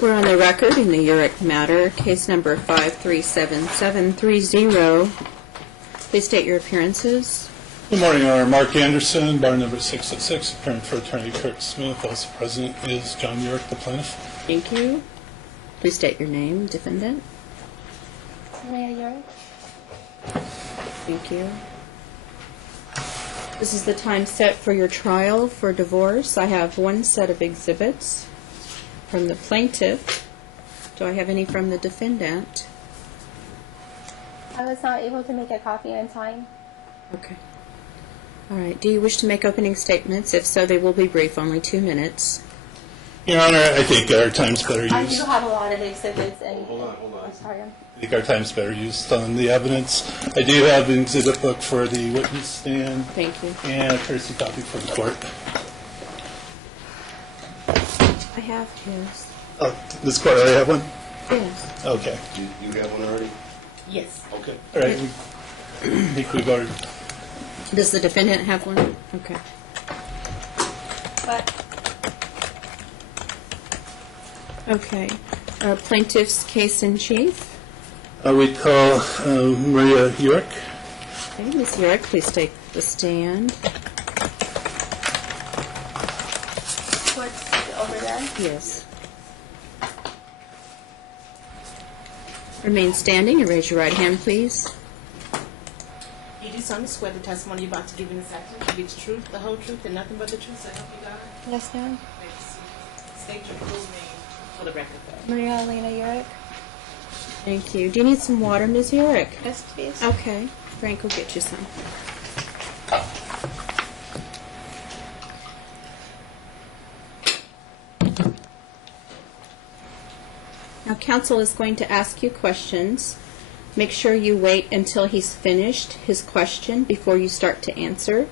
We're on the record in the Uric matter, case number 537730. Please state your appearances. Good morning, Your Honor. Mark Anderson, bar number 606, appearing for Attorney Kurt Smith. Also present is John Uric, the plaintiff. Thank you. Please state your name, defendant. Leah Uric. Thank you. This is the time set for your trial for divorce. I have one set of exhibits from the plaintiff. Do I have any from the defendant? I was not able to make a copy in time. Okay. All right. Do you wish to make opening statements? If so, they will be brief, only 2 minutes. Your Honor, I think our time's better used. I do have a lot of exhibits and... Hold on. I'm sorry. I think our time's better used on the evidence. I do have an exhibit book for the witness stand. Thank you. And a courtesy copy for the court. I have his. Oh, this court already have one? Yes. Okay. You have one already? Yes. Okay. All right. I think we've already... Does the defendant have one? Okay. But Okay. Plaintiff's case in chief. we call Maria Uric. Okay, Ms. Uric, please take the stand. what's over there? Yes. Remain standing and raise your right hand, please. You do solemnly swear the testimony you're about to give in this action to be the truth, the whole truth, and nothing but the truth, so help you God? Yes, ma'am. State your full name for the record, though. Maria Elena Uric. Thank you. Do you need some water, Ms. Uric? Yes, please. Okay. Frank will get you some. Now, counsel is going to ask you questions. Make sure you wait until he's finished his question before you start to answer,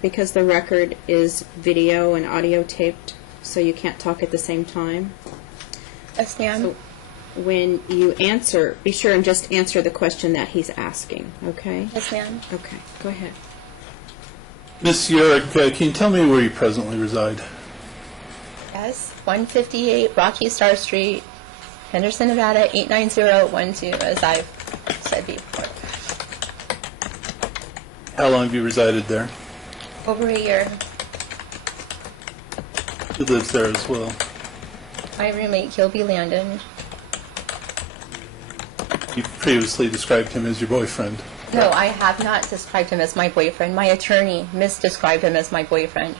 because the record is video and audio taped, so you can't talk at the same time. Yes, ma'am. So when you answer, be sure and just answer the question that he's asking, okay? Yes, ma'am. Okay, go ahead. Ms. Uric, can you tell me where you presently reside? Yes, 158 Rocky Star Street, Henderson, Nevada, 89012, as I've said before. How long have you resided there? Over a year. Who lives there as well? My roommate, Kilby Landon. You previously described him as your boyfriend. No, I have not described him as my boyfriend. My attorney misdescribed him as my boyfriend.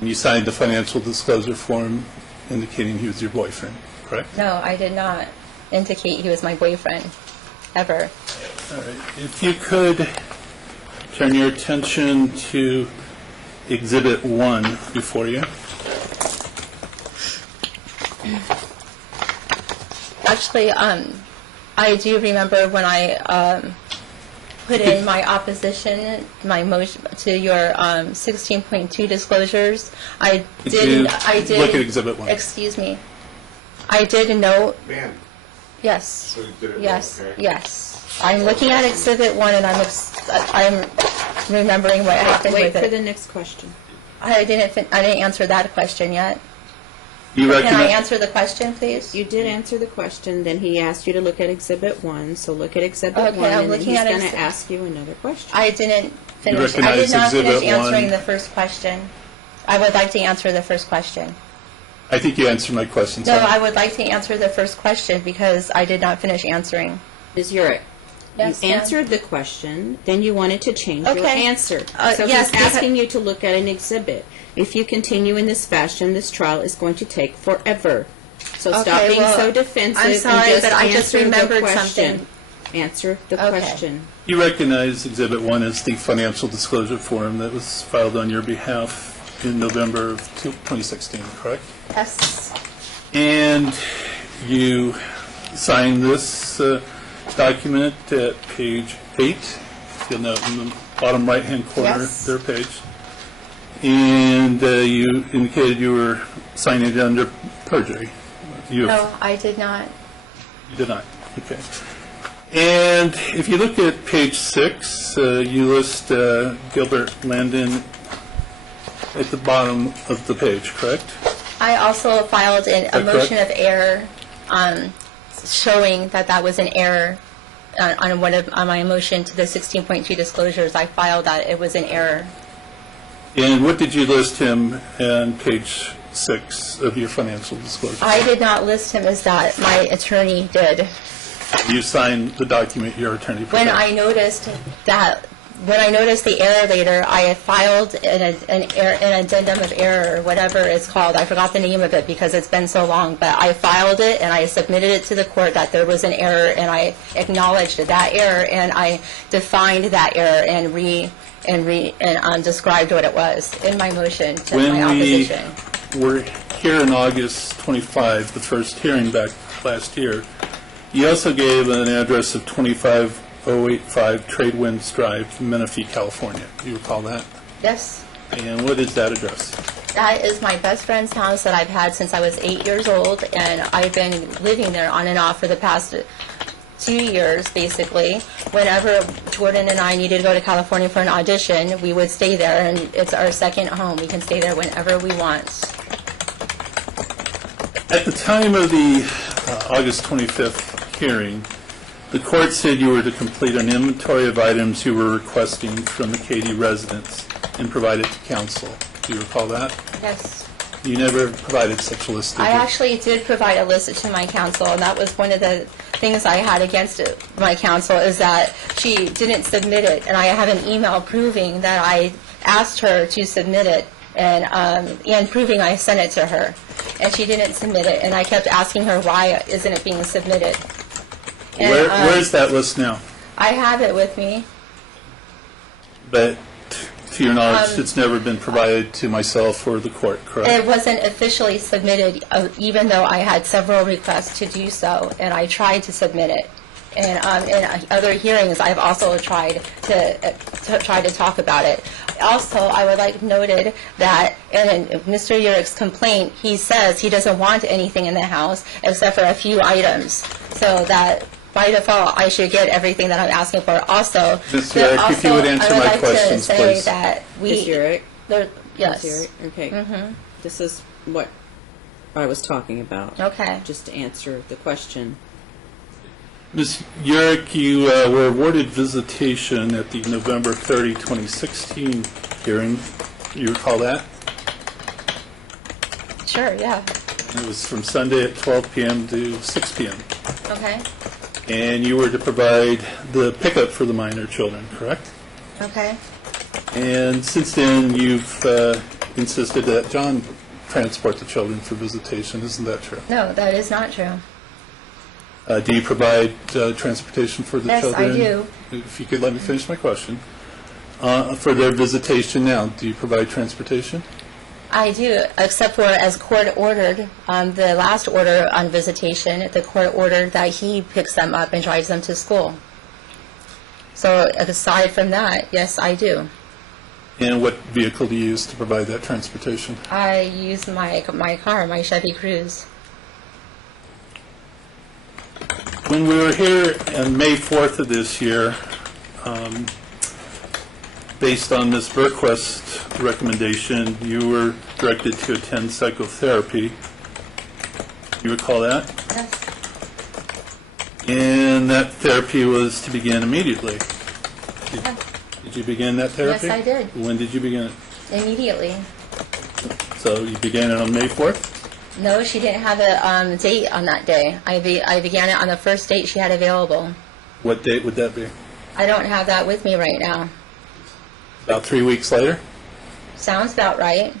And you signed the financial disclosure form indicating he was your boyfriend, correct? No, I did not indicate he was my boyfriend, ever. All right. If you could turn your attention to Exhibit 1 before you. Actually, I do remember when I put in my opposition, my motion to your 16.2 disclosures. I did. Look at Exhibit 1. Excuse me. I did note. Ma'am. Yes. So you did it Yes. wrong, okay? Yes. I'm looking at Exhibit 1, and I'm remembering what happened Wait with for it. the next question. I didn't answer that question yet. You Can I recognize? answer the question, please? You did answer the question, then he asked you to look at Exhibit 1, so look at Exhibit Okay, 1, I'm and then he's looking at going to exhi- ask you another question. I didn't finish. I recognize did not finish Exhibit 1? answering the first question. I would like to answer the first question. I think you answered my question. No, sorry. I would like to answer the first question because I did not finish answering. Ms. Uric, Yes, you ma'am. answered the question, then you wanted to change your Okay. answer. So yes, he's asking you to look at an exhibit. If you continue in this fashion, this trial is going to take forever. So stop Okay, being well, so defensive I'm sorry, and just but I just answer remembered the question. something. Answer the Okay. question. You recognize Exhibit 1 as the financial disclosure form that was filed on your behalf in November of 2016, correct? Yes. And you signed this document at page 8. You'll note in the bottom right-hand corner Yes. of their page. And you indicated you were signing it under perjury. No, I did not. You did not. Okay. And if you look at page 6, you list Gilbert Landon at the bottom of the page, correct? I also filed a that motion correct? of error showing that that was an error on my motion to the 16.2 disclosures. I filed that it was an error. And what did you list him on page 6 of your financial disclosure? I did not list him as that. My attorney did. You signed the document your attorney When prepared. I noticed the error later, I had filed an addendum of error, or whatever it's called. I forgot the name of it because it's been so long, but I filed it and I submitted it to the court that there was an error, and I acknowledged that error, and I defined that error and described what it was in my motion to my opposition. We're here in August 25, the first hearing back last year. You also gave an address of 25085 Tradewinds Drive, Menifee, California. Do you recall that? Yes. And what is that address? That is my best friend's house that I've had since I was 8 years old, and I've been living there on and off for the past 2 years, basically. Whenever Jordan and I needed to go to California for an audition, we would stay there, and it's our second home. We can stay there whenever we want. At the time of the August 25th hearing, the court said you were to complete an inventory of items you were requesting from the Katy residence and provide it to council. Do you recall that? Yes. You never provided such a list, did I you? actually did provide a list to my counsel, and that was one of the things I had against my counsel, is that she didn't submit it, and I have an email proving that I asked her to submit it, and proving I sent it to her, and she didn't submit it, and I kept asking her, why isn't it being submitted? And, Where is that list now? I have it with me. But to your knowledge, it's never been provided to myself or the court, correct? It wasn't officially submitted, even though I had several requests to do so, and I tried to submit it. And in other hearings, I've also tried to talk about it. Also, I would like noted that in Mr. Urick's complaint, he says he doesn't want anything in the house except for a few items, so that by default, I should get everything that I'm asking for. Also, Ms. Urick, if you would answer my questions, I would like to please. say that Ms. Urick? yes. Ms. Urick? Okay. This is what I was talking about. Okay. Just to answer the question. Ms. Urick, you were awarded visitation at the November 30, 2016 hearing. You recall that? Sure, yeah. It was from Sunday at 12 p.m. to 6 p.m. Okay. And you were to provide the pickup for the minor children, correct? Okay. And since then, you've insisted that John transport the children for visitation. Isn't that true? No, that is not true. Do you provide transportation for the Yes, children? I do. If you could let me finish my question. For their visitation now, do you provide transportation? I do, except for as court ordered, the last order on visitation, the court ordered that he picks them up and drives them to school. So aside from that, yes, I do. And what vehicle do you use to provide that transportation? I use my car, my Chevy Cruze. When we were here on May 4th of this year, based on Ms. Berquist's recommendation, you were directed to attend psychotherapy. You recall that? Yes. And that therapy was to begin immediately. Did you begin that therapy? Yes, I did. When did you begin it? Immediately. So you began it on May 4th? No, she didn't have a date on that day. I began it on the first date she had available. What date would that be? I don't have that with me right now. About 3 weeks later? Sounds about right.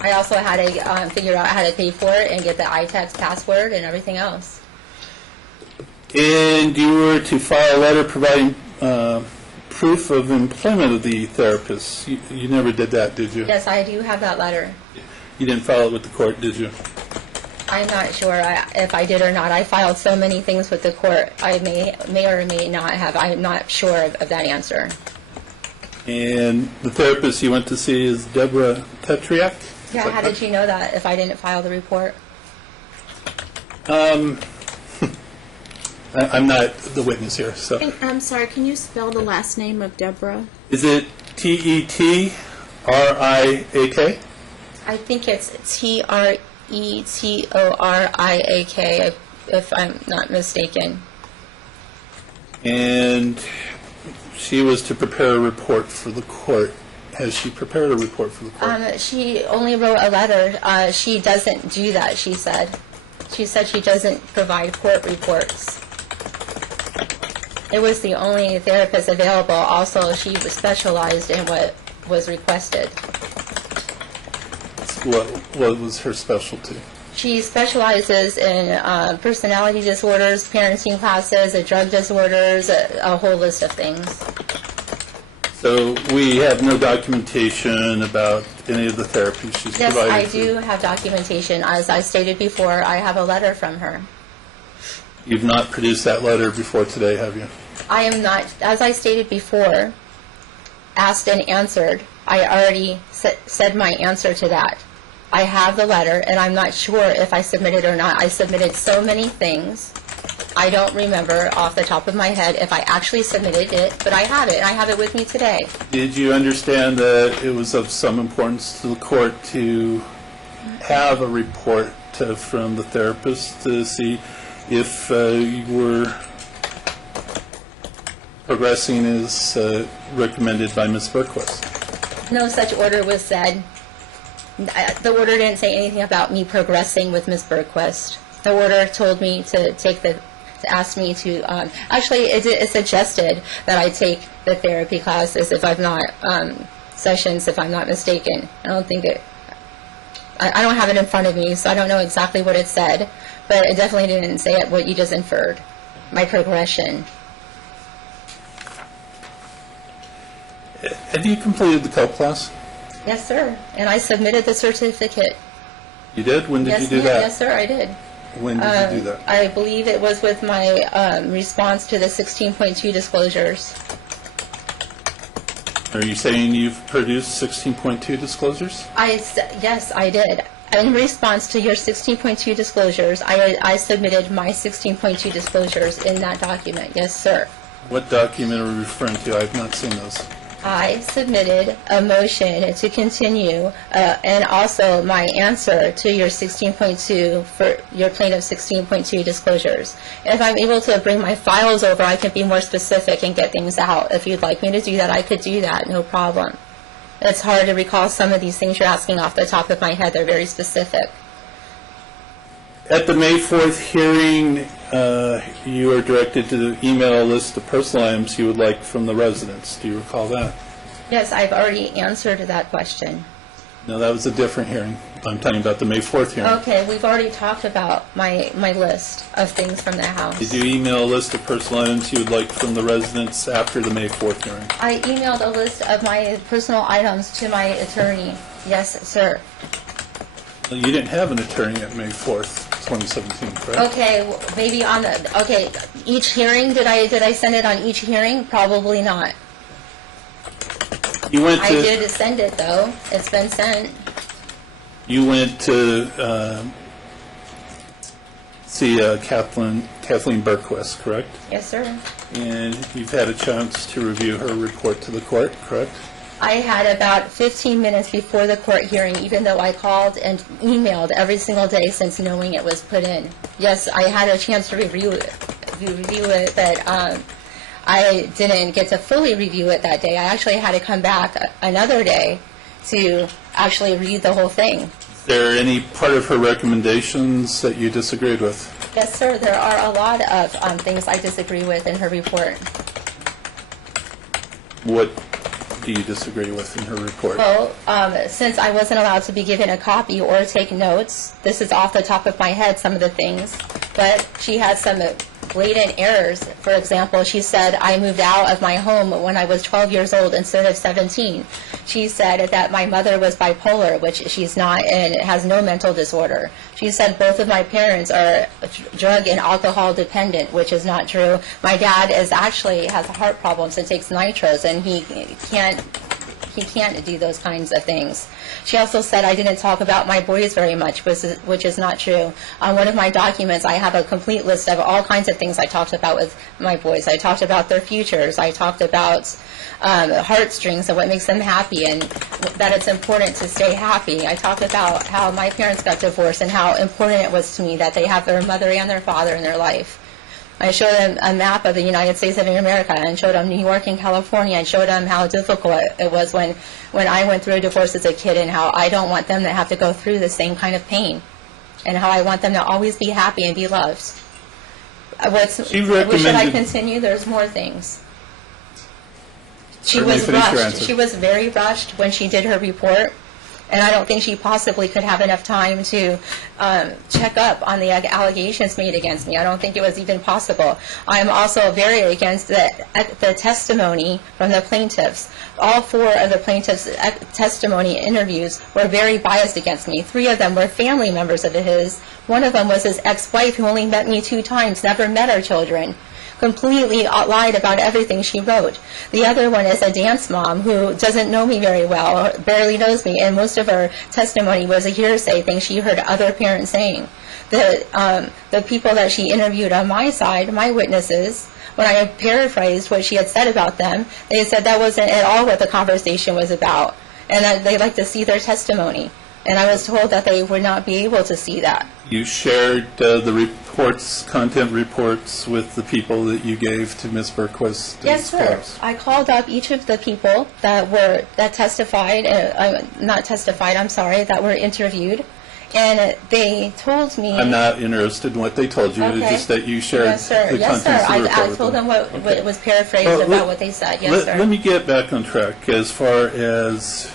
I also had to figure out how to pay for it and get the iText password and everything else. And you were to file a letter providing proof of employment of the therapist. You never did that, did you? Yes, I do have that letter. You didn't file it with the court, did you? I'm not sure if I did or not. I filed so many things with the court. I may or may not have. I'm not sure of that answer. And the therapist you went to see is Deborah Tetriak? Yeah, how did you know that if I didn't file the report? I'm not the witness here, so. I'm sorry, can you spell the last name of Deborah? Is it Tetriak? I think it's Tretoriak, if I'm not mistaken. And she was to prepare a report for the court. Has she prepared a report for the court? She only wrote a letter. She doesn't do that, she said. She said she doesn't provide court reports. It was the only therapist available. Also, she was specialized in what was requested. What was her specialty? She specializes in personality disorders, parenting classes, drug disorders, a whole list of things. So we have no documentation about any of the therapy she's Yes, provided? I do have documentation. As I stated before, I have a letter from her. You've not produced that letter before today, have you? I am not, as I stated before, asked and answered. I already said my answer to that. I have the letter, and I'm not sure if I submitted or not. I submitted so many things. I don't remember off the top of my head if I actually submitted it, but I have it, and I have it with me today. Did you understand that it was of some importance to the court to have a report from the therapist to see if you were progressing as recommended by Ms. Berquist? No such order was said. The order didn't say anything about me progressing with Ms. Berquist. The order told me to ask me to, actually it suggested that I take the therapy classes if I'm not, sessions if I'm not mistaken. I don't have it in front of me, so I don't know exactly what it said, but it definitely didn't say it, what you just inferred, my progression. Have you completed the COPE class? Yes, sir, and I submitted the certificate. You did? When did Yes, you do ma'am. that? Yes, sir, I did. When did you do that? I believe it was with my response to the 16.2 disclosures. Are you saying you've produced 16.2 disclosures? Yes, I did. In response to your 16.2 disclosures, I submitted my 16.2 disclosures in that document. Yes, sir. What document are we referring to? I have not seen those. I submitted a motion to continue and also my answer to your 16.2 for your plaintiff's 16.2 disclosures. If I'm able to bring my files over, I can be more specific and get things out. If you'd like me to do that, I could do that, no problem. It's hard to recall some of these things you're asking off the top of my head. They're very specific. At the May 4th hearing, you are directed to email a list of personal items you would like from the residents. Do you recall that? Yes, I've already answered that question. No, that was a different hearing. I'm talking about the May 4th hearing. Okay, we've already talked about my list of things from the house. Did you email a list of personal items you would like from the residents after the May 4th hearing? I emailed a list of my personal items to my attorney. Yes, sir. Well, you didn't have an attorney at May 4th, 2017, correct? Okay, maybe on the, okay, each hearing, did I send it on each hearing? Probably not. You went to... I did send it, though. It's been sent. You went to see Kathleen Berquist, correct? Yes, sir. And you've had a chance to review her report to the court, correct? I had about 15 minutes before the court hearing, even though I called and emailed every single day since knowing it was put in. Yes, I had a chance to review it, but I didn't get to fully review it that day. I actually had to come back another day to actually read the whole thing. Is there any part of her recommendations that you disagreed with? Yes, sir. There are a lot of things I disagree with in her report. What do you disagree with in her report? Well, since I wasn't allowed to be given a copy or take notes, this is off the top of my head, some of the things, but she had some blatant errors. For example, she said I moved out of my home when I was 12 years old instead of 17. She said that my mother was bipolar, which she's not, and has no mental disorder. She said both of my parents are drug and alcohol dependent, which is not true. My dad has heart problems and takes nitros, and he can't he can't do those kinds of things. She also said I didn't talk about my boys very much, which is not true. On one of my documents, I have a complete list of all kinds of things I talked about with my boys. I talked about their futures. I talked about heartstrings and what makes them happy, and that it's important to stay happy. I talked about how my parents got divorced and how important it was to me that they have their mother and their father in their life. I showed them a map of the United States of America and showed them New York and California and showed them how difficult it was when I went through a divorce as a kid, and how I don't want them to have to go through the same kind of pain, and how I want them to always be happy and be loved. Should I continue? There's more things. She was rushed. She was very rushed when she did her report, and I don't think she possibly could have enough time to check up on the allegations made against me. I don't think it was even possible. I'm also very against the testimony from the plaintiffs. All 4 of the plaintiffs' testimony interviews were very biased against me. 3 of them were family members of his. One of them was his ex-wife, who only met me 2 times, never met our children. Completely lied about everything she wrote. The other one is a dance mom who doesn't know me very well, or barely knows me, and most of her testimony was a hearsay thing she heard other parents saying. The people that she interviewed on my side, my witnesses, when I paraphrased what she had said about them, they said that wasn't at all what the conversation was about, and that they'd like to see their testimony. And I was told that they would not be able to see that. You shared the reports, content reports, with the people that you gave to Ms. Berquist? Yes, sir. I called up each of the people that testified, not testified, I'm sorry, that were interviewed, and they told me... I'm not interested in what they told you. Okay. It's just that you shared the contents of the report. I told them what was paraphrased about what they said. Yes, sir. Let me get back on track. As far as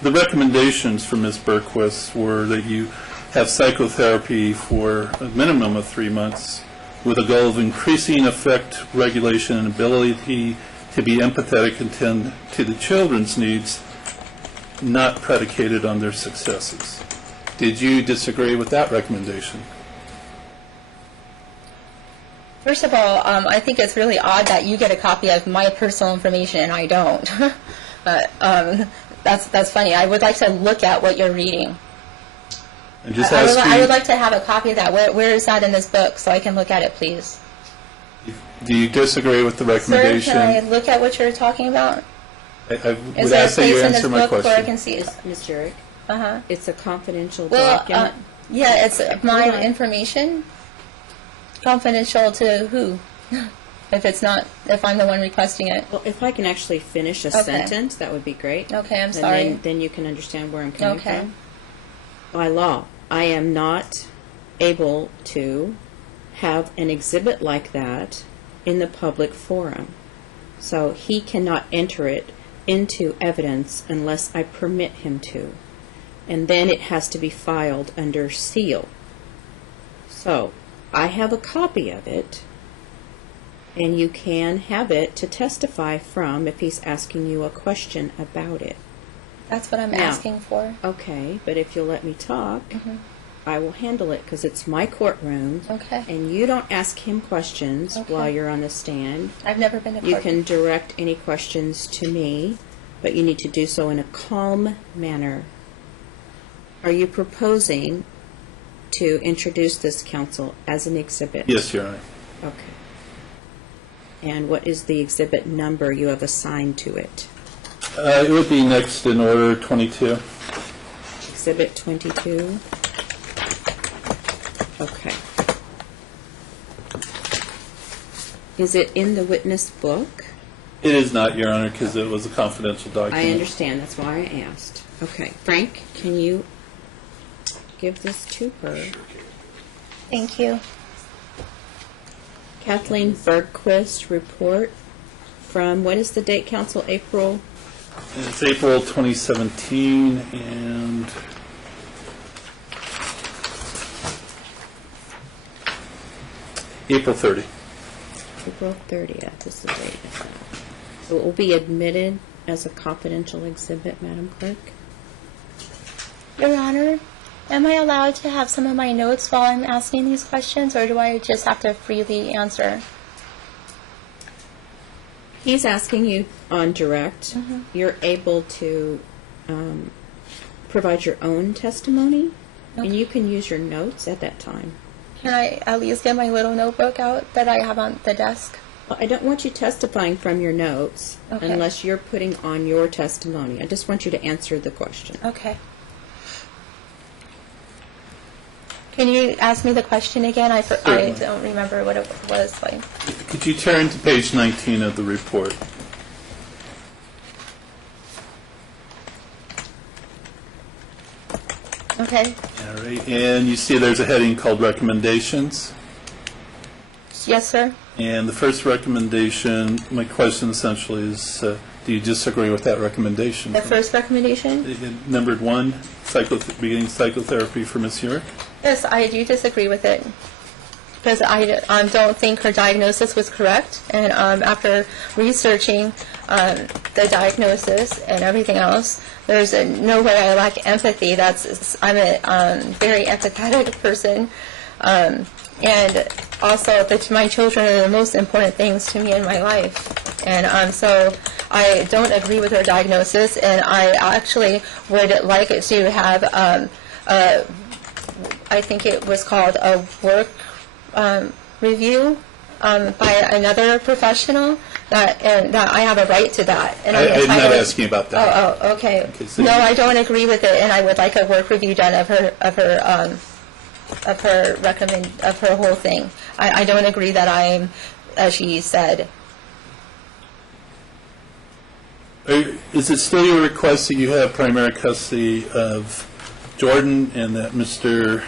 the recommendations for Ms. Berquist were that you have psychotherapy for a minimum of 3 months with a goal of increasing affect regulation and ability to be empathetic and tend to the children's needs, not predicated on their successes. Did you disagree with that recommendation? First of all, I think it's really odd that you get a copy of my personal information and I don't. That's funny. I would like to look at what you're reading. I would like to have a copy of that. Where is that in this book so I can look at it, please? Do you disagree with the recommendation? Sir, can I look at what you're talking about? I would ask that you answer my question. Where I can see it? Ms. Jurek, Uh-huh. it's a confidential Well, document. yeah, it's my information. Confidential to who? If I'm the one requesting it. Well, if I can actually finish a Okay. sentence, that would be great. Okay, I'm And sorry. then you can understand where I'm coming Okay. from. By law, I am not able to have an exhibit like that in the public forum. So he cannot enter it into evidence unless I permit him to. And then it has to be filed under seal. So I have a copy of it, and you can have it to testify from if he's asking you a question about it. That's what I'm Now, asking for. Okay, but if you'll let me talk, Mm-hmm. I will handle it because it's my courtroom. Okay. And you don't ask him questions Okay. while you're on the stand. I've never been to You court. can direct any questions to me, but you need to do so in a calm manner. Are you proposing to introduce this counsel as an exhibit? Yes, Your Honor. Okay. And what is the exhibit number you have assigned to it? It would be next in order, 22. Exhibit 22? Okay. Is it in the witness book? It is not, Your Honor, because it was a confidential document. I understand. That's why I asked. Okay. Frank, can you give this to her? Thank you. Kathleen Bergquist report from, what is the date, Counsel? April? It's April 2017, and April 30. April 30th is the date. So it will be admitted as a confidential exhibit, Madam Clerk? Your Honor, am I allowed to have some of my notes while I'm asking these questions, or do I just have to freely answer? He's asking you on direct. You're able to provide your own testimony, and you can use your notes at that time. Can I at least get my little notebook out that I have on the desk? Well, I don't want you testifying from your notes unless you're putting on your testimony. I just want you to answer the question. Okay. Can you ask me the question again? I don't remember what it was like. Could you turn to page 19 of the report? Okay. All right. And you see there's a heading called Recommendations. Yes, sir. And the first recommendation, my question essentially is, do you disagree with that recommendation? The first recommendation? Numbered 1, beginning psychotherapy for Ms. Urick. Yes, I do disagree with it. Because I don't think her diagnosis was correct. And after researching the diagnosis and everything else, there's no way I lack empathy. I'm a very empathetic person. And also, my children are the most important things to me in my life. And so I don't agree with her diagnosis, and I actually would like it to have, I think it was called a work review by another professional, and that I have a right to that. And I'm not asking about that. Oh, okay. So no, I don't agree with it, and I would like a work review done of her whole thing. I don't agree that I'm, as she said. Is it still your request that you have primary custody of Jordan and that Mr.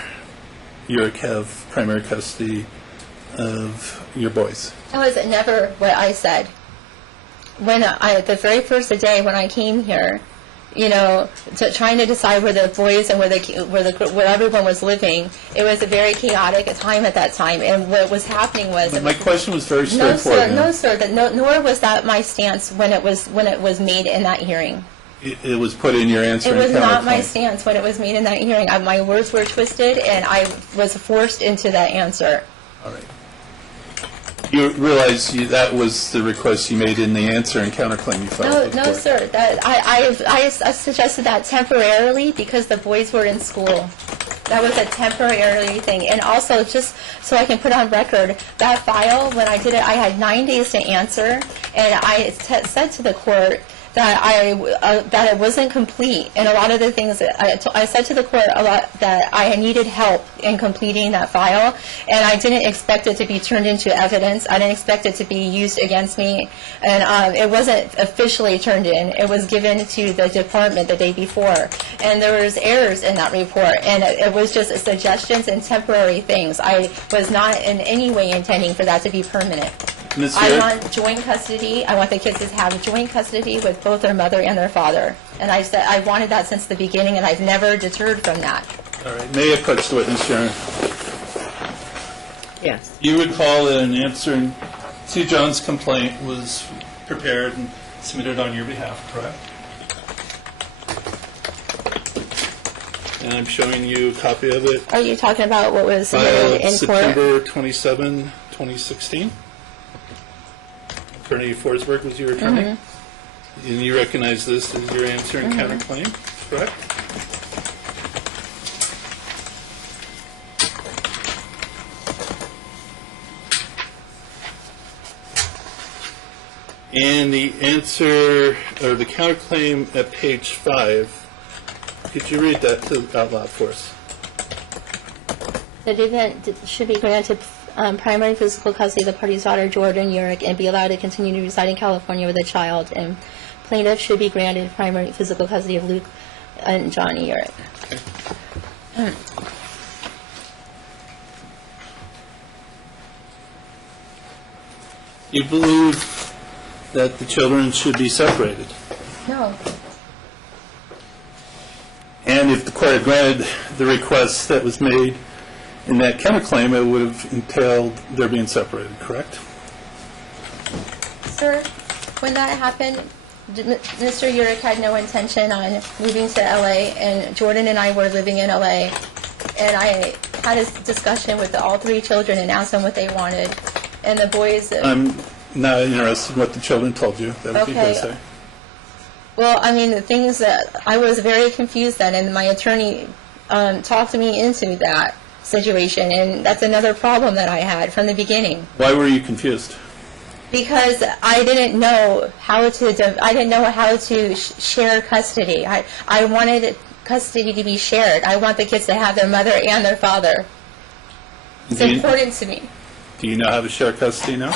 Urick have primary custody of your boys? That was never what I said. When the very first day when I came here, trying to decide where the boys and where everyone was living, it was a very chaotic time at that time. And what was happening was my question was very straightforward. No, sir. Nor was that my stance when it was made in that hearing. It was put in your answer. It was not my stance when it was made in that hearing. My words were twisted, and I was forced into that answer. All right. You realize that was the request you made in the answer and counterclaim you filed? No, sir. I suggested that temporarily because the boys were in school. That was a temporary thing. And also, just so I can put on record, that file, when I did it, I had 9 days to answer, and I said to the court that it wasn't complete, and a lot of the things I said to the court a lot that I needed help in completing that file, and I didn't expect it to be turned into evidence. I didn't expect it to be used against me, and it wasn't officially turned in. It was given to the department the day before, and there was errors in that report, and it was just suggestions and temporary things. I was not in any way intending for that to be permanent. I want joint custody. I want the kids to have joint custody with both their mother and their father. And I said I wanted that since the beginning, and I've never deterred from that. All right. May I approach the witness, Sharon? Yes. You recall that an answer to John's complaint was prepared and submitted on your behalf, correct? And I'm showing you a copy of it. Are you talking about what was submitted in court? September 27, 2016. Attorney Forsberg was your attorney. Mm-hmm. And you recognize this as your answer and counterclaim, correct? And the answer, or the counterclaim at page 5, could you read that out loud for us? The defendant should be granted primary physical custody of the party's daughter, Jordan Urick, and be allowed to continue to reside in California with a child. And plaintiff should be granted primary physical custody of Luke and Johnny Urick. Okay. You believe that the children should be separated? No. And if the court had granted the request that was made in that counterclaim, it would have entailed their being separated, correct? Sir, when that happened, Mr. Urick had no intention on moving to L.A., and Jordan and I were living in L.A., and I had a discussion with all three children and asked them what they wanted, and the boys... not interested in what the children told you. That would be Okay. hearsay. Well, I mean, the thing is that I was very confused then, and my attorney talked me into that situation, and that's another problem that I had from the beginning. Why were you confused? Because I didn't know how to share custody. I wanted custody to be shared. I want the kids to have their mother and their father. It's important to me. Do you know how to share custody now?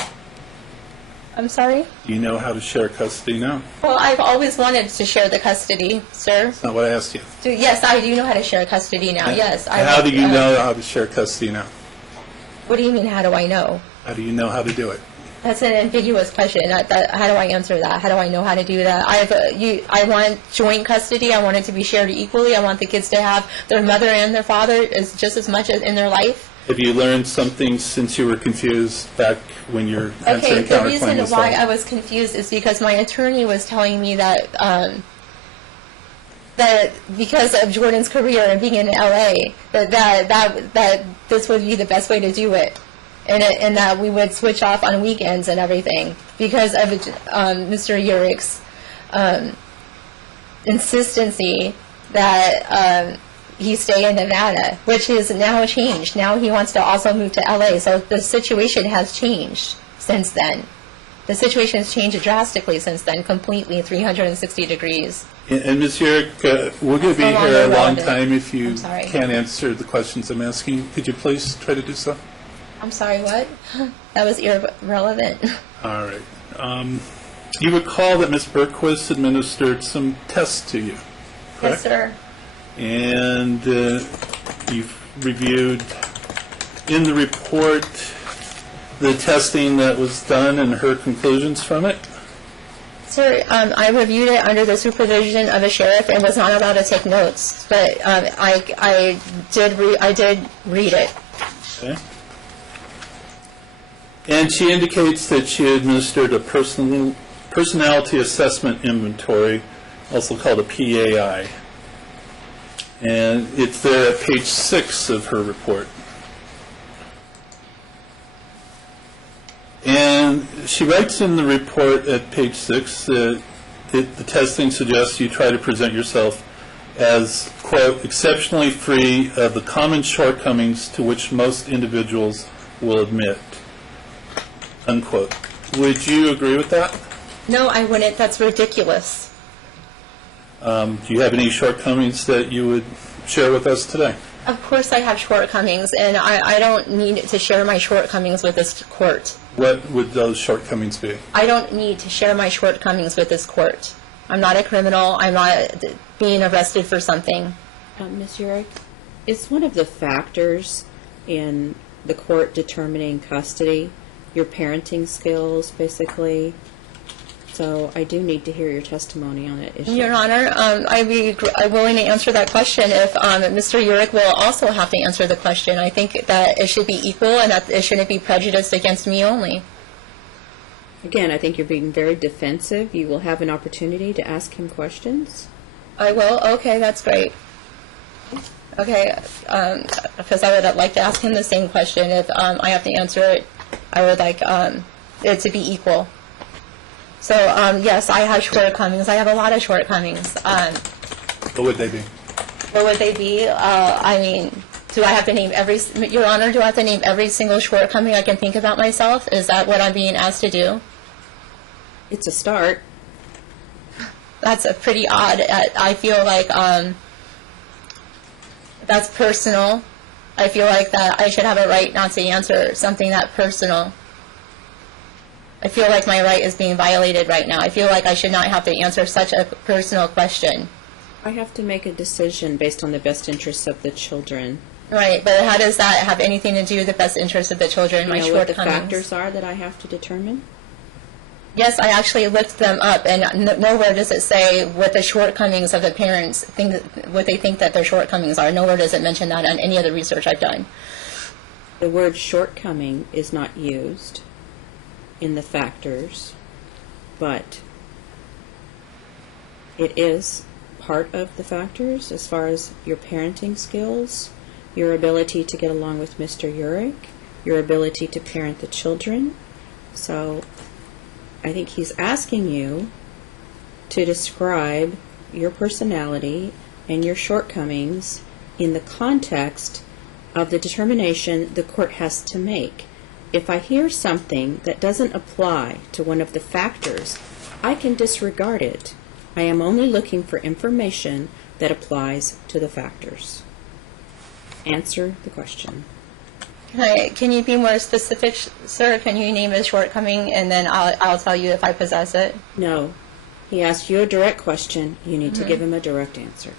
I'm sorry? Do you know how to share custody now? Well, I've always wanted to share the custody, sir. That's not what I asked you. So, yes, I do know how to share custody now, yes. How do you know how to share custody now? What do you mean, how do I know? How do you know how to do it? That's an ambiguous question. How do I answer that? How do I know how to do that? I want joint custody. I want it to be shared equally. I want the kids to have their mother and their father just as much as in their life. Have you learned something since you were confused back when you're answering Okay, the counterclaim reason was why filed? I was confused is because my attorney was telling me that that because of Jordan's career and being in LA, that this would be the best way to do it, and that we would switch off on weekends and everything because of Mr. Urick's insistency that he stay in Nevada, which is now changed. Now he wants to also move to LA, so the situation has changed since then. The situation has changed drastically since then, completely 360 degrees. And Ms. Urick, we're going to be no longer here a long relevant. time if you I'm sorry. can't answer the questions I'm asking. Could you please try to do so? I'm sorry, what? That was irrelevant. All right. You recall that Ms. Berquist administered some tests to you, correct? Yes, sir. And you've reviewed in the report the testing that was done and her conclusions from it? Sir, I reviewed it under the supervision of a sheriff and was not allowed to take notes, but I did read it. Okay. And she indicates that she administered a personality assessment inventory, also called a PAI. And it's there at page 6 of her report. And she writes in the report at page 6 that the testing suggests you try to present yourself as, quote, exceptionally free of the common shortcomings to which most individuals will admit, unquote. Would you agree with that? No, I wouldn't. That's ridiculous. Do you have any shortcomings that you would share with us today? Of course I have shortcomings, and I don't need to share my shortcomings with this court. What would those shortcomings be? I don't need to share my shortcomings with this court. I'm not a criminal. I'm not being arrested for something. Ms. Urick, is one of the factors in the court determining custody your parenting skills, basically? So I do need to hear your testimony on it. Your Honor, I'm willing to answer that question if Mr. Urick will also have to answer the question. I think that it should be equal and that it shouldn't be prejudiced against me only. Again, I think you're being very defensive. You will have an opportunity to ask him questions. I will? Okay, that's great. Okay, because I would like to ask him the same question. If I have to answer it, I would like it to be equal. So, yes, I have shortcomings. I have a lot of shortcomings. What would they be? What would they be? I mean, do I have to name Your Honor, do I have to name every single shortcoming I can think about myself? Is that what I'm being asked to do? It's a start. That's a pretty odd. I feel like that's personal. I feel like that I should have a right not to answer something that personal. I feel like my right is being violated right now. I feel like I should not have to answer such a personal question. I have to make a decision based on the best interests of the children. Right, but how does that have anything to do with the best interests of the children, my You know what the shortcomings? factors are that I have to determine? Yes, I actually looked them up, and nowhere does it say what the shortcomings of the parents think, what they think that their shortcomings are. Nowhere does it mention that on any of the research I've done. The word shortcoming is not used in the factors, but it is part of the factors as far as your parenting skills, your ability to get along with Mr. Urick, your ability to parent the children. So I think he's asking you to describe your personality and your shortcomings in the context of the determination the court has to make. If I hear something that doesn't apply to one of the factors, I can disregard it. I am only looking for information that applies to the factors. Answer the question. Can you be more specific, sir? Can you name a shortcoming, and then I'll tell you if I possess it? No. He asked you a direct question. You need to give him a direct answer.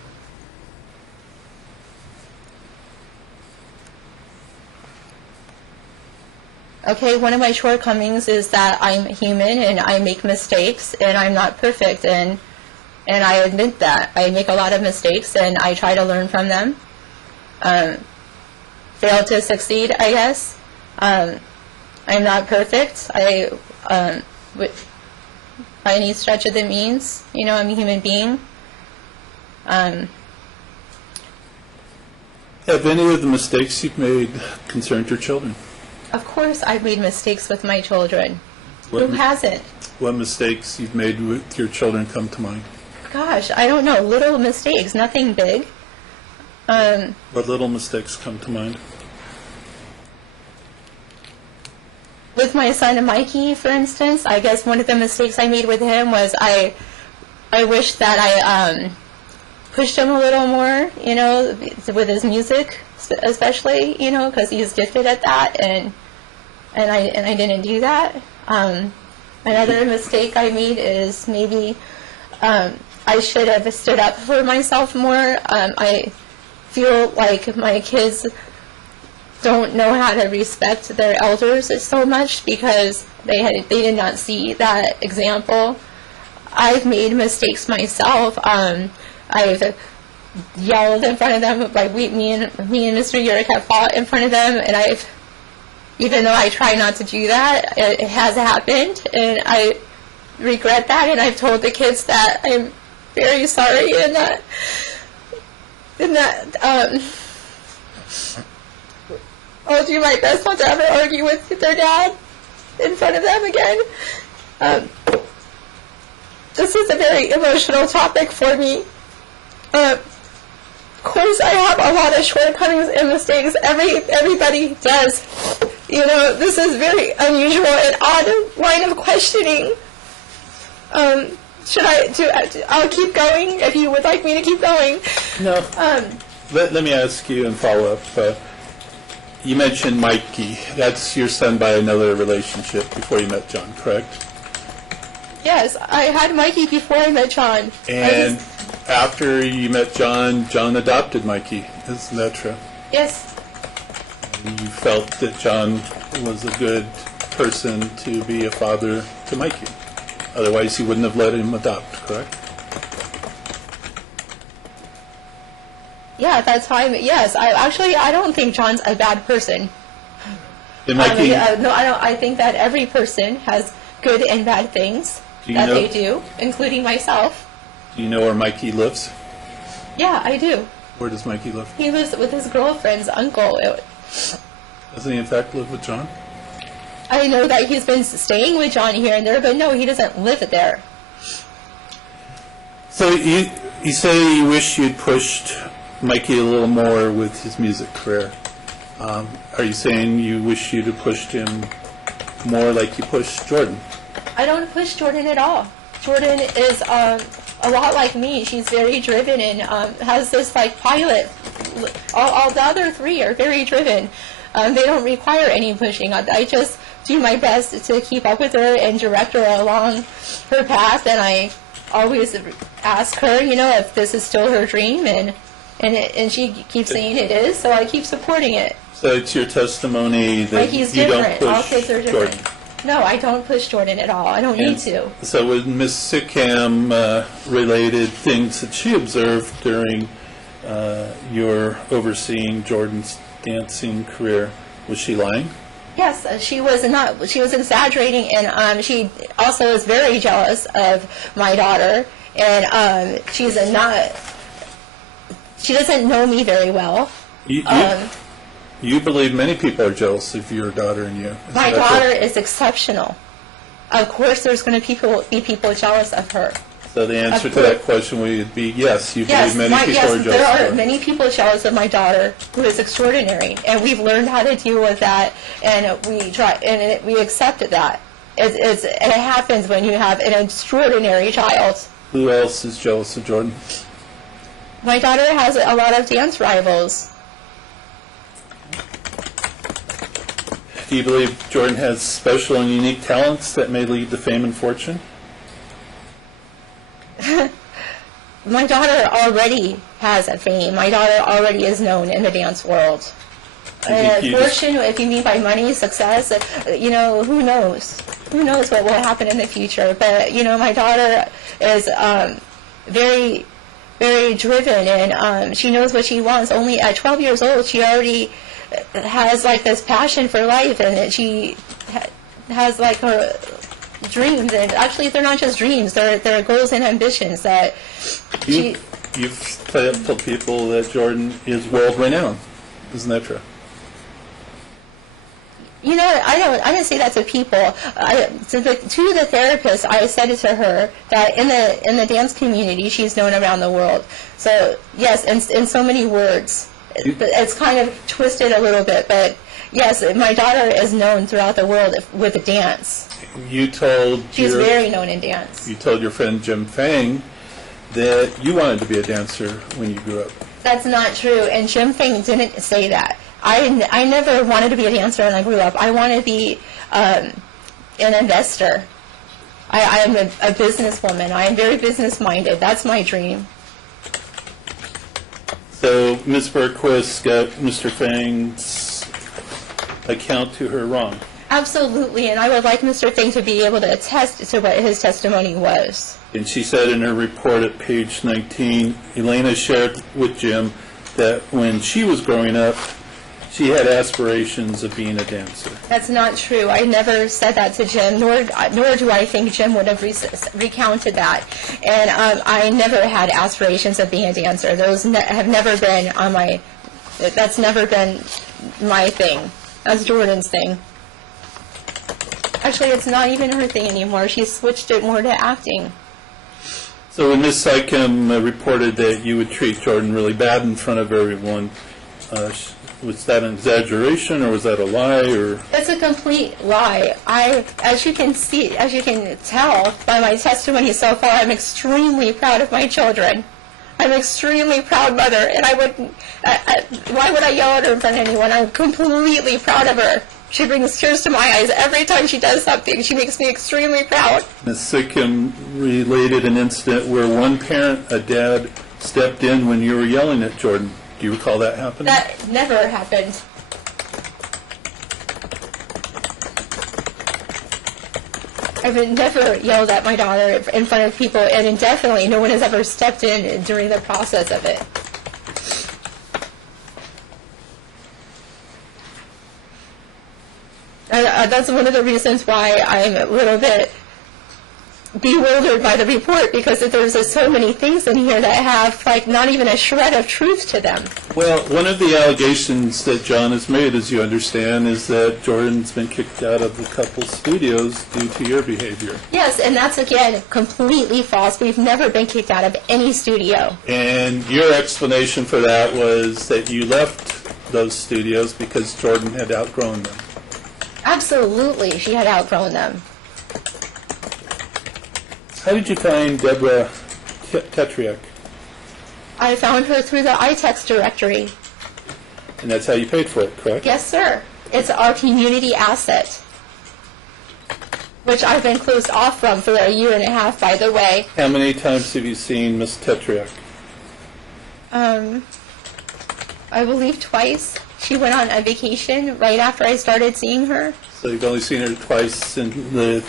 Okay, one of my shortcomings is that I'm human and I make mistakes and I'm not perfect, and I admit that. I make a lot of mistakes and I try to learn from them. Fail to succeed, I guess. I'm not perfect. By any stretch of the means, you know, I'm a human being. Have any of the mistakes you've made concerned your children? Of course I've made mistakes with my children. What Who hasn't? What mistakes you've made with your children come to mind? Gosh, I don't know. Little mistakes, nothing big. What little mistakes come to mind? With my son Mikey, for instance, I guess one of the mistakes I made with him was I wish that I pushed him a little more, you know, with his music, especially, you know, because he's gifted at that, and I didn't do that. Another mistake I made is maybe I should have stood up for myself more. I feel like my kids don't know how to respect their elders so much because they did not see that example. I've made mistakes myself. I've yelled in front of them, like me and Mr. Yurick have fought in front of them, and even though I try not to do that, it has happened, and I regret that, and I've told the kids that I'm very sorry, and that I'll do my best not to ever argue with their dad in front of them again. This is a very emotional topic for me. Of course, I have a lot of shortcomings and mistakes. Everybody does. You know, this is very unusual and odd line of questioning. I'll keep going if you would like me to keep going. No. Let me ask you and follow up. You mentioned Mikey. That's your son by another relationship before you met John, correct? Yes, I had Mikey before I met John. And after you met John, John adopted Mikey. Isn't that true? Yes. And you felt that John was a good person to be a father to Mikey. Otherwise, you wouldn't have let him adopt, correct? Yeah, that's how yes. I don't think John's a bad person. And Mikey, No, I don't. I think that every person has good and bad things that they do, including myself. Do you know where Mikey lives? Yeah, I do. Where does Mikey live? He lives with his girlfriend's uncle. Doesn't he in fact live with John? I know that he's been staying with John here and there, but no, he doesn't live there. So you say you wish you'd pushed Mikey a little more with his music career. Are you saying you wish you'd have pushed him more like you pushed Jordan? I don't push Jordan at all. Jordan is a lot like me. She's very driven and has this like pilot. All the other three are very driven. They don't require any pushing. I just do my best to keep up with her and direct her along her path, and I always ask her, you know, if this is still her dream, and she keeps saying it is, so I keep supporting it. So it's your testimony that Mikey's you different. don't All push kids are different. Jordan. No, I don't push Jordan at all. I don't need to. So when Ms. Sickham related things that she observed during your overseeing Jordan's dancing career, was she lying? Yes, she was not. She was exaggerating, and she also is very jealous of my daughter, and she's not. She doesn't know me very well. You believe many people are jealous of your daughter and you. My daughter is exceptional. of course there's going to be people jealous of her. So the answer to that question would be yes, you Yes, believe many people are jealous there of are her. many people jealous of my daughter, who is extraordinary, and we've learned how to deal with that, and we accepted that. And it happens when you have an extraordinary child. Who else is jealous of Jordan? My daughter has a lot of dance rivals. Do you believe Jordan has special and unique talents that may lead to fame and fortune? My daughter already has a fame. My daughter already is known in the dance world. Fortune, if you mean by money, success, who knows? Who knows what will happen in the future? But, my daughter is very, very driven, and she knows what she wants. Only at 12 years old, she already has, this passion for life, and she has, her dreams, and actually they're not just dreams, they're goals and ambitions that You've told people that Jordan is world-renowned. Isn't that true? I didn't say that to people. To the therapist, I said it to her that in the dance community, she's known around the world. So yes, in so many words, it's kind of twisted a little bit, but yes, my daughter is known throughout the world with dance. She's very known in dance. You told your friend Jim Fang that you wanted to be a dancer when you grew up. That's not true, and Jim Fang didn't say that. I never wanted to be a dancer when I grew up. I wanted to be an investor. I am a businesswoman. I am very business-minded. That's my dream. So Ms. Berquist got Mr. Fang's account to her wrong. Absolutely, and I would like Mr. Fang to be able to attest to what his testimony was. And she said in her report at page 19, Elena shared with Jim that when she was growing up, she had aspirations of being a dancer. That's not true. I never said that to Jim, nor do I think Jim would have recounted that. And I never had aspirations of being a dancer. Those have never been that's never been my thing. That's Jordan's thing. Actually, it's not even her thing anymore. She's switched it more to acting. So when Ms. Sycam reported that you would treat Jordan really bad in front of everyone, was that an exaggeration or was that a lie? Or It's a complete lie. As you can tell by my testimony so far, I'm extremely proud of my children. I'm an extremely proud mother, and why would I yell at her in front of anyone? I'm completely proud of her. She brings tears to my eyes every time she does something. She makes me extremely proud. Ms. Sycam related an incident where one parent, a dad, stepped in when you were yelling at Jordan. Do you recall that happening? That never happened. I've never yelled at my daughter in front of people, and definitely no one has ever stepped in during the process of it. That's one of the reasons why I'm a little bit bewildered by the report, because there's so many things in here that have not even a shred of truth to them. Well, one of the allegations that John has made, as you understand, is that Jordan's been kicked out of the couple's studios due to your behavior. Yes, and that's, again, completely false. We've never been kicked out of any studio. And your explanation for that was that you left those studios because Jordan had outgrown them. Absolutely, she had outgrown them. How did you find Deborah Tetriak? I found her through the iText directory. And that's how you paid for it, correct? Yes, sir. It's our community asset, which I've been closed off from for a year and a half, by the way. How many times have you seen Miss Tetriak? I believe twice. She went on a vacation right after I started seeing her. So you've only seen her twice in the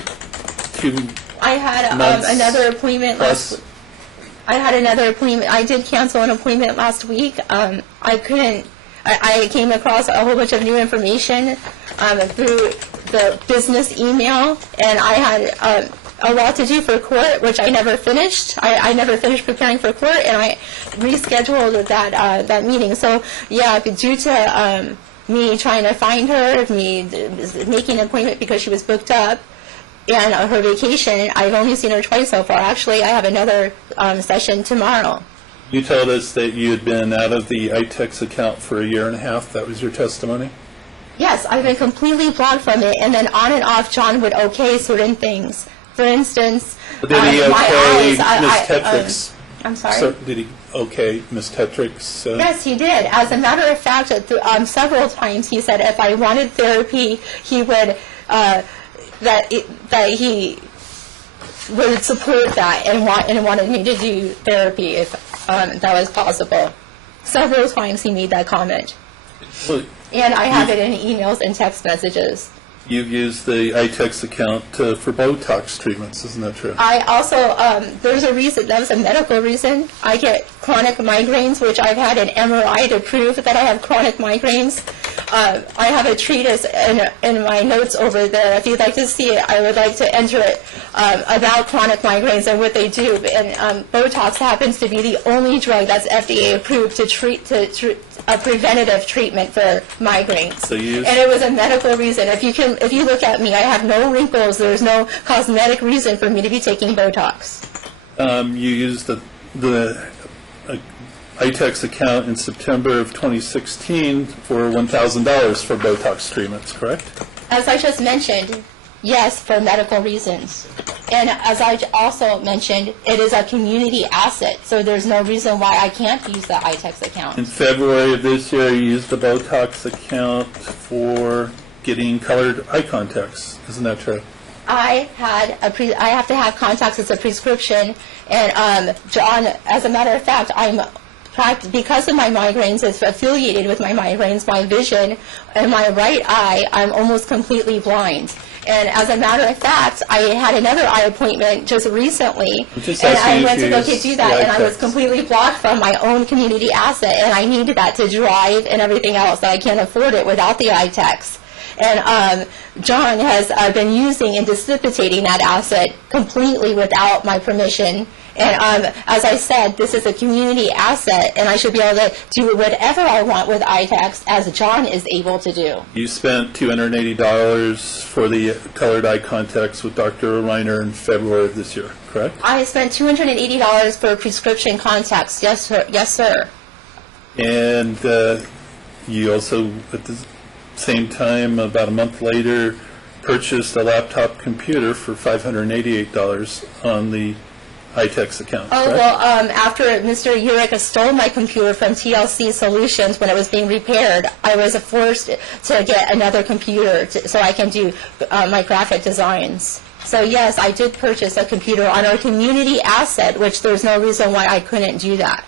2 I had another appointment plus. I had another appointment. I did cancel an appointment last week. I couldn't. I came across a whole bunch of new information through the business email, and I had a lot to do for court, which I never finished. I never finished preparing for court, and I rescheduled that meeting. So yeah, due to me trying to find her, me making an appointment because she was booked up, and her vacation, I've only seen her twice so far. Actually, I have another session tomorrow. You told us that you had been out of the iTex account for a year and a half. That was your testimony? Yes, I've been completely blocked from it, and then on and off, John would okay certain things. For instance, Did he my okay eyes, Ms. Tetrick's? I'm sorry? So, did he okay Ms. Tetrick's? Yes, he did. As a matter of fact, several times he said if I wanted therapy, he would that he would support that and wanted me to do therapy if that was possible. Several times he made that comment, Well, and I have it in emails and text messages. you've used the iTex account for Botox treatments, isn't that true? I also, there's a reason, that was a medical reason. I get chronic migraines, which I've had an MRI to prove that I have chronic migraines. I have a treatise in my notes over there. If you'd like to see it, I would like to enter it about chronic migraines and what they do. And Botox happens to be the only drug that's FDA approved to treat a preventative treatment for migraines. So you use- And it was a medical reason. If you look at me, I have no wrinkles. There's no cosmetic reason for me to be taking Botox. You used the iTex account in September of 2016 for $1,000 for Botox treatments, correct? As I just mentioned, yes, for medical reasons. And as I also mentioned, it is a community asset, so there's no reason why I can't use the iTex account. In February of this year, you used the Botox account for getting colored eye contacts. Isn't that true? I have to have contacts as a prescription, and John, as a matter of fact, because of my migraines, it's affiliated with my migraines, my vision, in my right eye, I'm almost completely blind. And as a matter of fact, I had another eye appointment just recently, and I went to go do that, and I was completely blocked from my own community asset, and I needed that to drive and everything else. I can't afford it without the iTex. And John has been using and dissipating that asset completely without my permission. And as I said, this is a community asset, and I should be able to do whatever I want with iTex, as John is able to do. You spent $280 for the colored eye contacts with Dr. Reiner in February of this year, correct? I spent $280 for prescription contacts. Yes, sir. Yes, sir. And you also, at the same time, about a month later, purchased a laptop computer for $588 on the iTex account, Oh, correct? well, after Mr. Eureka stole my computer from TLC Solutions when it was being repaired, I was forced to get another computer so I can do my graphic designs. So yes, I did purchase a computer on our community asset, which there's no reason why I couldn't do that.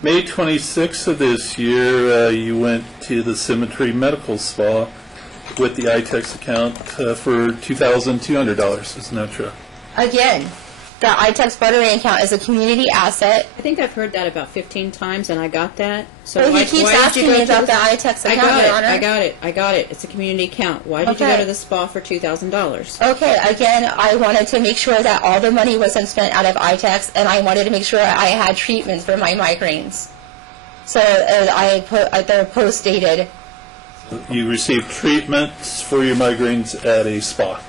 May 26th of this year, you went to the Symmetry Medical Spa with the iTex account for $2,200. Isn't that true? Again, the iTex Buttering account is a community asset. I think I've heard that about 15 times, and I got that. So Well, why, he keeps why did asking you go me to about the iTex I account, got Your it. Honor. I got it. It's a community account. Why did you Okay. go to the spa for $2,000? Okay, again, I wanted to make sure that all the money wasn't spent out of iTex, and I wanted to make sure I had treatments for my migraines. So they're post-dated. You received treatments for your migraines at a spa.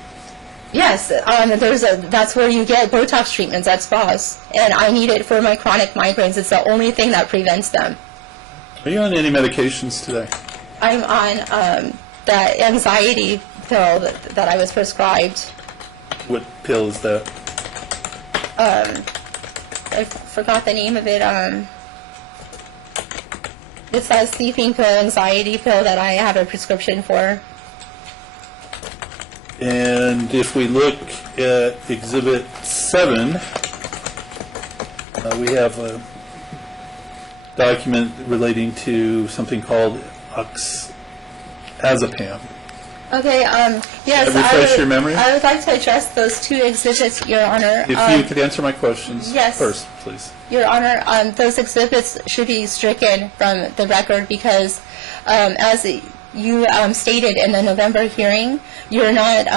Yes, that's where you get Botox treatments at spas, and I need it for my chronic migraines. It's the only thing that prevents them. Are you on any medications today? I'm on the anxiety pill that I was prescribed. What pill is that? I forgot the name of it. It's that sleeping pill, anxiety pill that I have a prescription for. And if we look at Exhibit 7, we have a document relating to something called oxazepam. Okay, yes, Refresh your memory? I would like to address those two exhibits, Your Honor. If you could answer my questions yes. first, please. Your Honor, those exhibits should be stricken from the record because, as you stated in the November hearing, you're not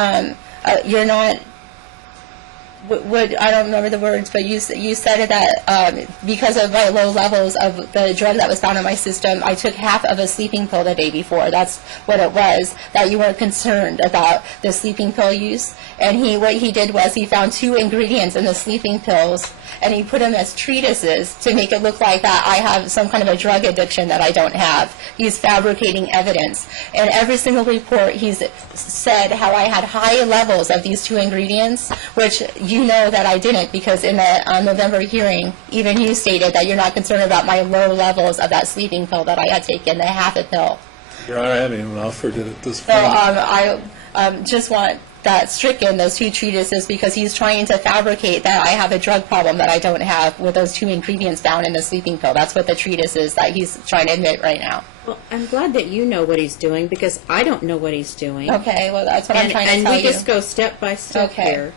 I don't remember the words, but you said that because of my low levels of the drug that was found in my system, I took half of a sleeping pill the day before. That's what it was, that you weren't concerned about the sleeping pill use. And what he did was he found 2 ingredients in the sleeping pills, and he put them as treatises to make it look like that I have some kind of a drug addiction that I don't have. He's fabricating evidence. In every single report, he's said how I had high levels of these 2 ingredients, which you know that I didn't, because in the November hearing, even you stated that you're not concerned about my low levels of that sleeping pill that I had taken, the half a pill. Your Honor, I haven't even offered it at this So point. I just want that stricken, those 2 treatises, because he's trying to fabricate that I have a drug problem that I don't have with those 2 ingredients found in the sleeping pill. That's what the treatise is that he's trying to admit right now. Well, I'm glad that you know what he's doing, because I don't know what he's doing. Okay, well, that's what I'm trying to tell you. And we just go step by step here.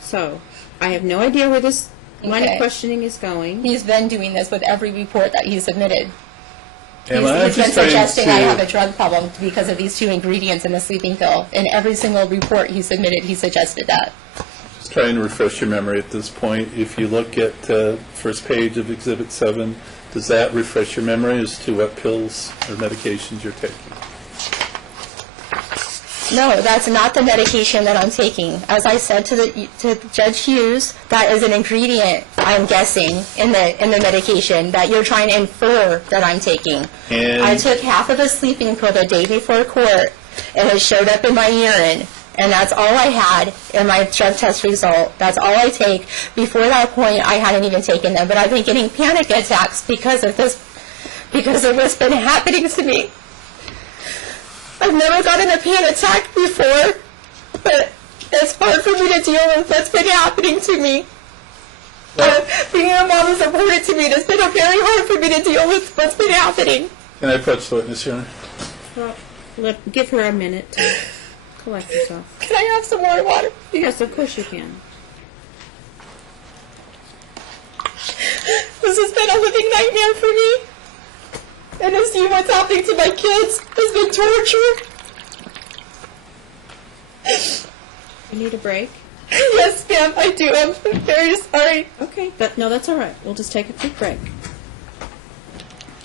So, I have no idea where this line of questioning is going. He's been doing this with every report that he's submitted. And He's been suggesting I have a drug problem because of these 2 ingredients in the sleeping pill. In every single report he submitted, he suggested that. Just trying to refresh your memory at this point. If you look at first page of Exhibit 7, does that refresh your memory as to what pills or medications you're taking? No, that's not the medication that I'm taking. As I said to Judge Hughes, that is an ingredient, I'm guessing, in the medication that you're trying to infer that I'm taking. And I took half of a sleeping pill the day before court, and it showed up in my urine, and that's all I had in my drug test result. That's all I take. Before that point, I hadn't even taken them, but I've been getting panic attacks because of what's been happening to me. I've never gotten a panic attack before, but it's hard for me to deal with what's been happening to me. Being a mom is important to me. It's been very hard for me to deal with what's been happening. can I approach the witness, Your Honor? Well, give her a minute to collect herself. Can I have some more water? Yes, of course you can. This has been a living nightmare for me. And to see what's happening to my kids has been torture. You need a break? Yes, ma'am, I do. I'm very sorry. Okay, no, that's all right. We'll just take a quick break.